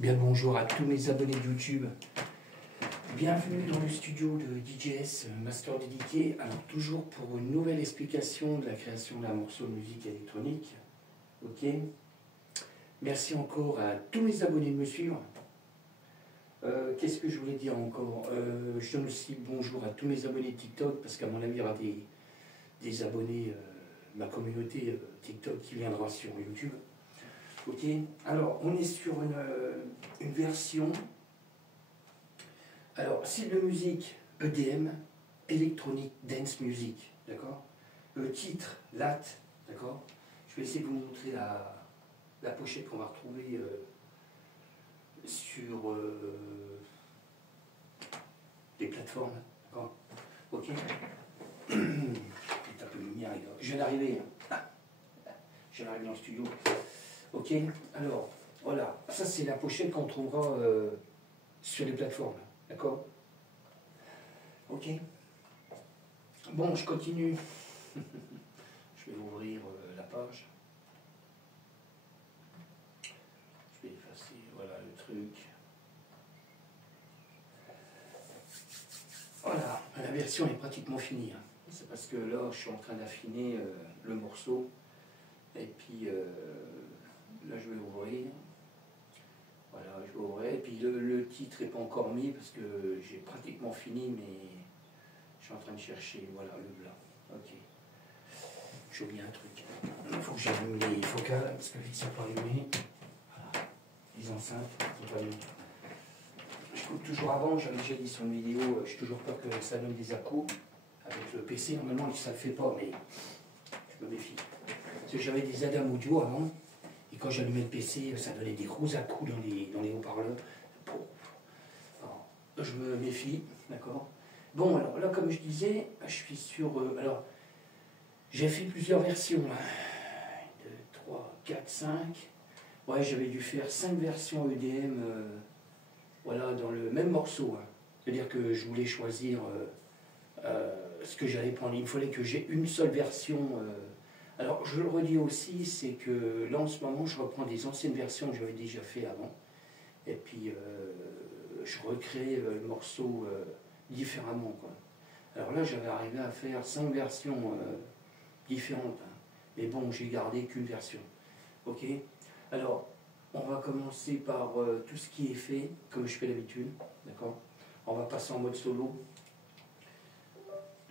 Bien le bonjour à tous mes abonnés de YouTube. Bienvenue dans le studio de DJS Master Dédié. Alors toujours pour une nouvelle explication de la création d'un morceau de musique électronique. Ok. Merci encore à tous mes abonnés de me suivre. Qu'est-ce que je voulais dire encore? Je donne aussi bonjour à tous mes abonnés de TikTok parce qu'à mon avis il y aura des abonnés, ma communauté TikTok qui viendra sur YouTube. Ok, alors on est sur une version, alors c'est de musique EDM, Electronic Dance Music, d'accord. Le titre, LAT, d'accord. Je vais essayer de vous montrer la pochette qu'on va retrouver sur des plateformes, d'accord. Ok, c'est un peu de lumière, je viens d'arriver, je viens d'arriver dans le studio. Ok, alors voilà, ça c'est la pochette qu'on trouvera sur les plateformes, d'accord. Ok, bon, je continue. Je vais ouvrir la page. Je vais effacer, voilà le truc. Voilà, la version est pratiquement finie. Hein. C'est parce que là, je suis en train d'affiner le morceau. Et puis là, je vais ouvrir. Voilà, je vais ouvrir. Et puis le titre n'est pas encore mis parce que j'ai pratiquement fini, mais je suis en train de chercher. Voilà, le blanc. Ok. J'ai oublié un truc. Il faut que j'allume les focales parce que vite, ils ne sont pas allumés. Voilà. Les enceintes, ils ne sont pas allumés. Je coupe toujours avant, j'avais déjà dit sur une vidéo, j'ai toujours peur que ça donne des à-coups avec le PC. Normalement, ça ne le fait pas, mais je me méfie. Parce que j'avais des Adam audio avant. Et quand j'allumais le PC, ça donnait des gros à-coups dans les haut-parleurs. Alors, je me méfie, d'accord. Bon, alors là, comme je disais, je suis sur... alors, j'ai fait plusieurs versions. 1, 2, 3, 4, 5. Ouais, j'avais dû faire 5 versions EDM, voilà, dans le même morceau. Hein. C'est-à-dire que je voulais choisir ce que j'allais prendre. Il fallait que j'ai une seule version... alors, je le redis aussi, c'est que là, en ce moment, je reprends des anciennes versions que j'avais déjà fait avant. Et puis, je recrée le morceau différemment, quoi. Alors là, j'avais arrivé à faire 5 versions différentes. Hein. Mais bon, j'ai gardé qu'une version. Ok. Alors, on va commencer par tout ce qui est fait, comme je fais d'habitude. D'accord. On va passer en mode solo.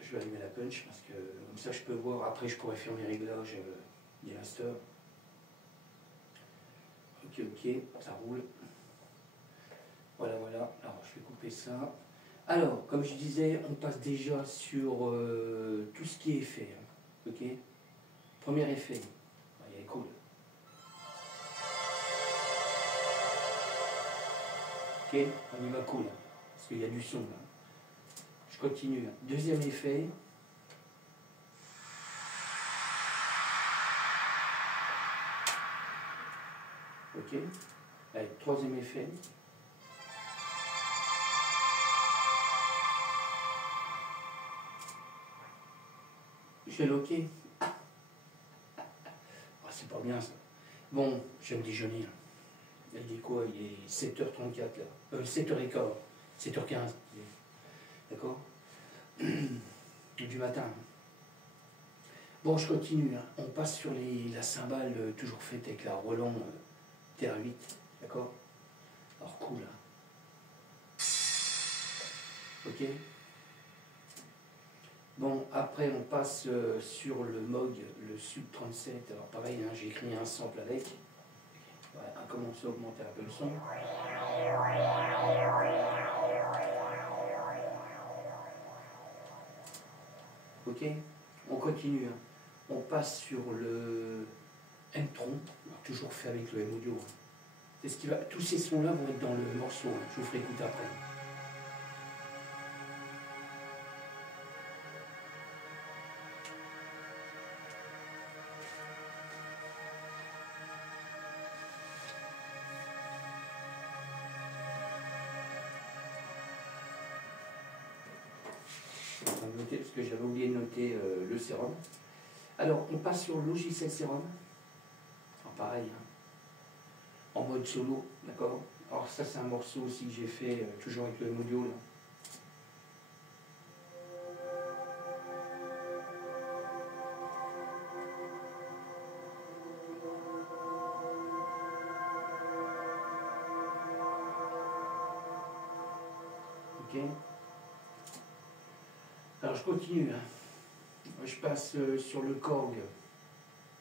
Je vais allumer la punch parce que comme ça je peux voir, après je pourrais faire mes réglages des masters. Ok, ça roule. Voilà, voilà. Alors je vais couper ça. Alors, comme je disais, on passe déjà sur tout ce qui est effet. Hein. Ok. Premier effet. Il est cool. Ok, on y va cool. Parce qu'il y a du son là. Je continue. Deuxième effet. Ok. Allez, troisième effet. J'ai loqué. Ah, c'est pas bien ça. Bon, je vais me déjeuner. Là. Il est quoi? Il est 7h34 là. 7h15. 7h15. D'accord. Du matin. Bon, je continue. Hein. On passe sur la cymbale toujours faite avec la Roland TR8. D'accord. Alors cool. Hein. Ok. Bon, après on passe sur le Moog, le Sub 37. Alors pareil, hein, j'ai écrit un sample avec. Voilà, on commence à augmenter un peu le son. Ok, on continue. Hein. On passe sur le M-Tron, toujours fait avec le M-Audio. Hein. C'est ce qui va. Tous ces sons-là vont être dans le morceau. Hein. Je vous ferai écouter après. Noter, parce que j'avais oublié de noter le sérum. Alors, on passe sur le logiciel sérum. Alors, pareil, hein, en mode solo. D'accord. Alors ça c'est un morceau aussi que j'ai fait toujours avec le modio là. Ok. Alors je continue. Hein. Je passe sur le Korg,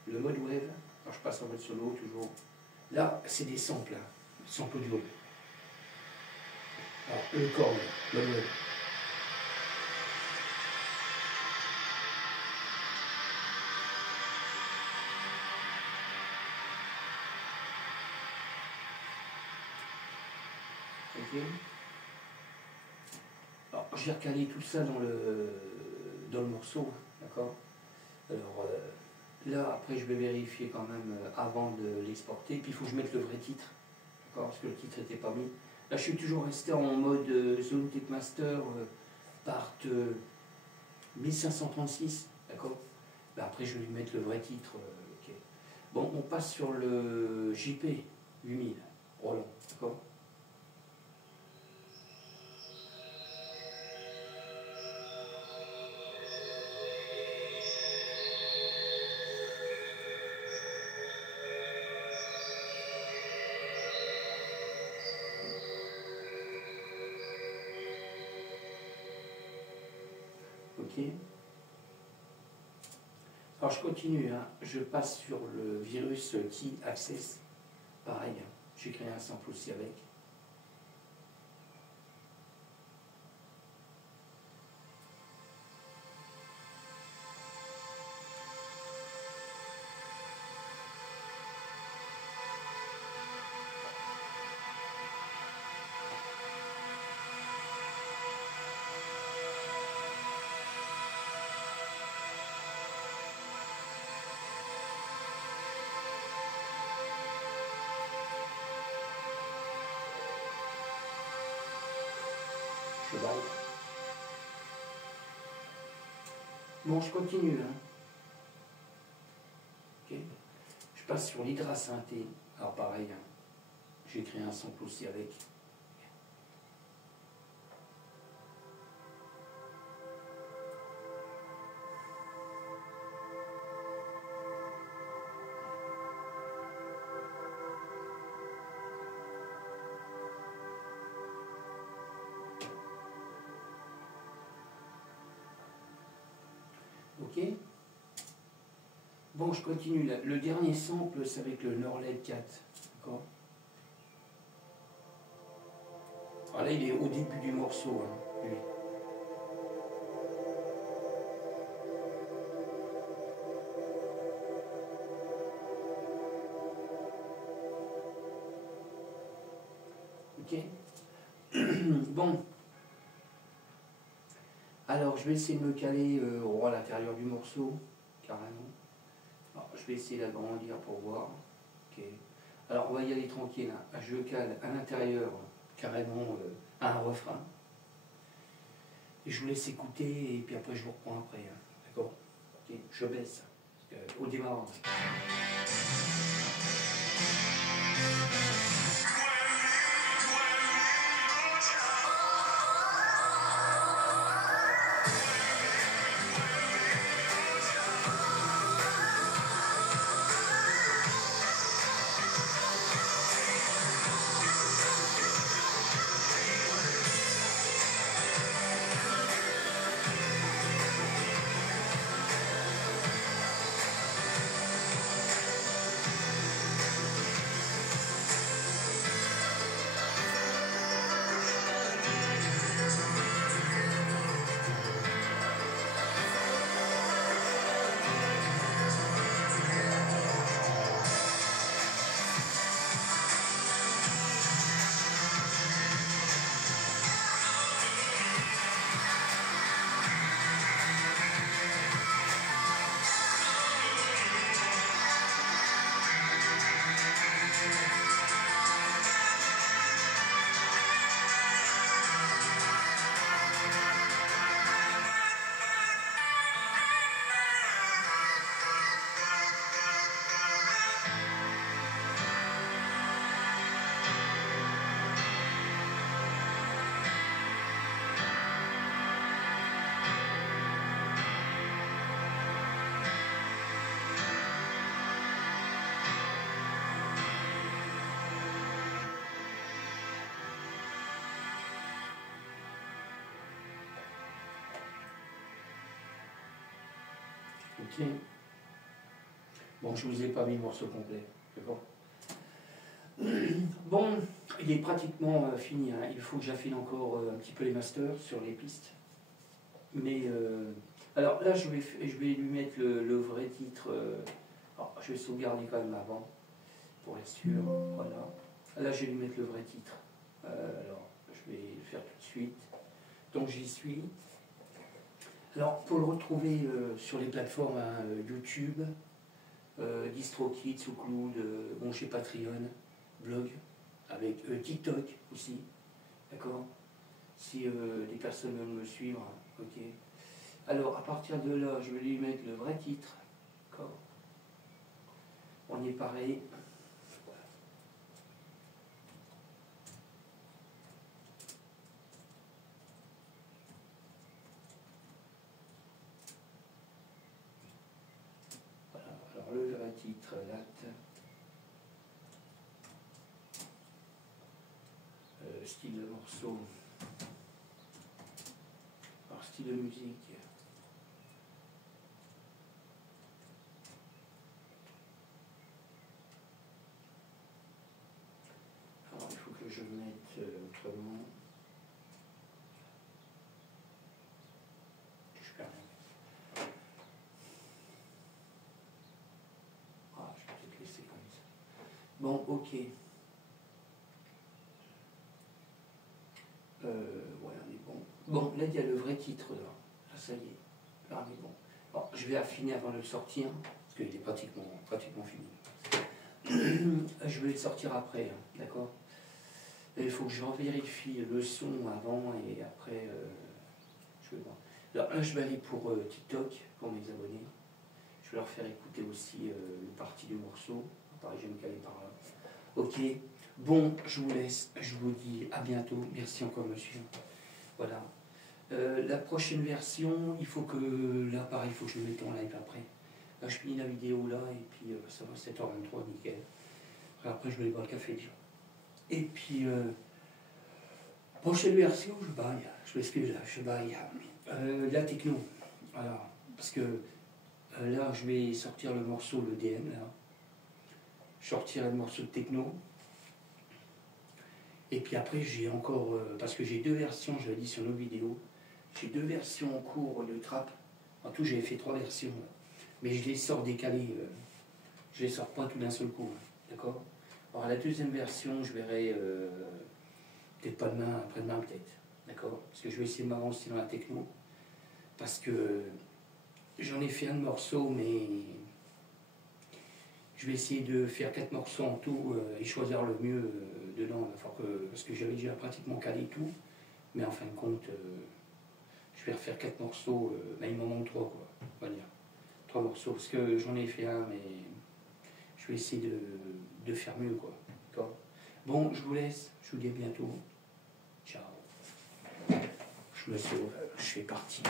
le mode wave. Alors je passe en mode solo toujours. Là c'est des samples, hein. Samples du web. Alors le Korg, mode wave. Ok. Alors j'ai recalé tout ça dans le morceau, d'accord. Alors là, après, je vais vérifier quand même avant de l'exporter. Puis il faut que je mette le vrai titre, d'accord, parce que le titre n'était pas mis. Là, je suis toujours resté en mode Zone Tape Master part 1536, d'accord. Ben, après, je vais lui mettre le vrai titre. Ok. Bon, on passe sur le JP 8000, Roland, d'accord. Ok. Alors je continue, hein. Je passe sur le virus Key Access, pareil, hein. J'ai créé un sample aussi avec. Cheval. Bon, je continue, hein. Ok. Je passe sur l'Hydra Synthé. Alors pareil, hein. J'ai créé un sample aussi avec. Ok. Bon, je continue. Le dernier sample, c'est avec le Norled 4. D'accord. Alors là, il est au début du morceau, hein, lui. Ok. Bon. Alors, je vais essayer de me caler à l'intérieur du morceau, carrément. Alors, je vais essayer d'agrandir pour voir. Ok. Alors, on va y aller tranquille. Hein. Je cale à l'intérieur, carrément, un refrain. Et je vous laisse écouter, et puis après, je vous reprends après. Hein. D'accord. Ok. Je baisse. Au démarrage. Ok. Bon, je vous ai pas mis le morceau complet, d'accord. Bon, il est pratiquement fini, hein. Il faut que j'affine encore un petit peu les masters sur les pistes. Mais, alors là, je vais lui mettre le vrai titre. Alors, je vais sauvegarder quand même avant, pour être sûr. Voilà. Là, je vais lui mettre le vrai titre. Alors, je vais le faire tout de suite. Donc, j'y suis. Alors, pour le retrouver sur les plateformes hein, YouTube, DistroKid, SoundCloud, bon, chez Patreon, blog, avec TikTok aussi, d'accord. Si les personnes veulent me suivre, hein, ok. Alors, à partir de là, je vais lui mettre le vrai titre, d'accord. On est pareil. Voilà, alors le vrai titre, date. Style de morceau, alors style de musique, alors il faut que je mette autrement, je perds rien. Ah, je vais peut-être laisser comme ça. Bon, ok. Ouais, on est bon. Bon, là il y a le vrai titre là. Là ça y est. Là on est bon. Bon, je vais affiner avant de le sortir, parce qu'il est pratiquement fini. Je vais le sortir après, hein, d'accord. Il faut que je vérifie le son avant et après je vais voir. Alors là je vais aller pour TikTok, pour mes abonnés. Je vais leur faire écouter aussi une partie du morceau. Pareil, je vais me caler par là. Ok. Bon, je vous laisse. Je vous dis à bientôt. Merci encore monsieur. Voilà. La prochaine version, il faut que, là pareil, il faut que je le mette en live après. Là, je finis la vidéo là, et puis ça va 7h23, nickel. Après, je vais aller boire le café déjà. Et puis, prochaine version, je baille, je m'excuse, je baille. La techno, voilà, parce que là, je vais sortir le morceau, le DM, là. Je sortirai le morceau de techno. Et puis après, j'ai encore, parce que j'ai deux versions, je l'ai dit sur nos vidéos, j'ai deux versions en cours de trap. En tout, j'avais fait 3 versions. Mais je les sors décalées. Je les sors pas tout d'un seul coup. D'accord. Alors, la deuxième version, je verrai peut-être pas demain, après-demain peut-être. D'accord. Parce que je vais essayer de m'avancer dans la techno. Parce que j'en ai fait un morceau, mais je vais essayer de faire 4 morceaux en tout et choisir le mieux dedans. Parce que j'avais déjà pratiquement calé tout. Mais en fin de compte, je vais refaire 4 morceaux. Il m'en manque 3, quoi. On va dire. 3 morceaux. Parce que j'en ai fait un, mais je vais essayer de faire mieux, quoi. D'accord. Bon, je vous laisse. Je vous dis à bientôt. Ciao. Je me sauve. Je fais partie.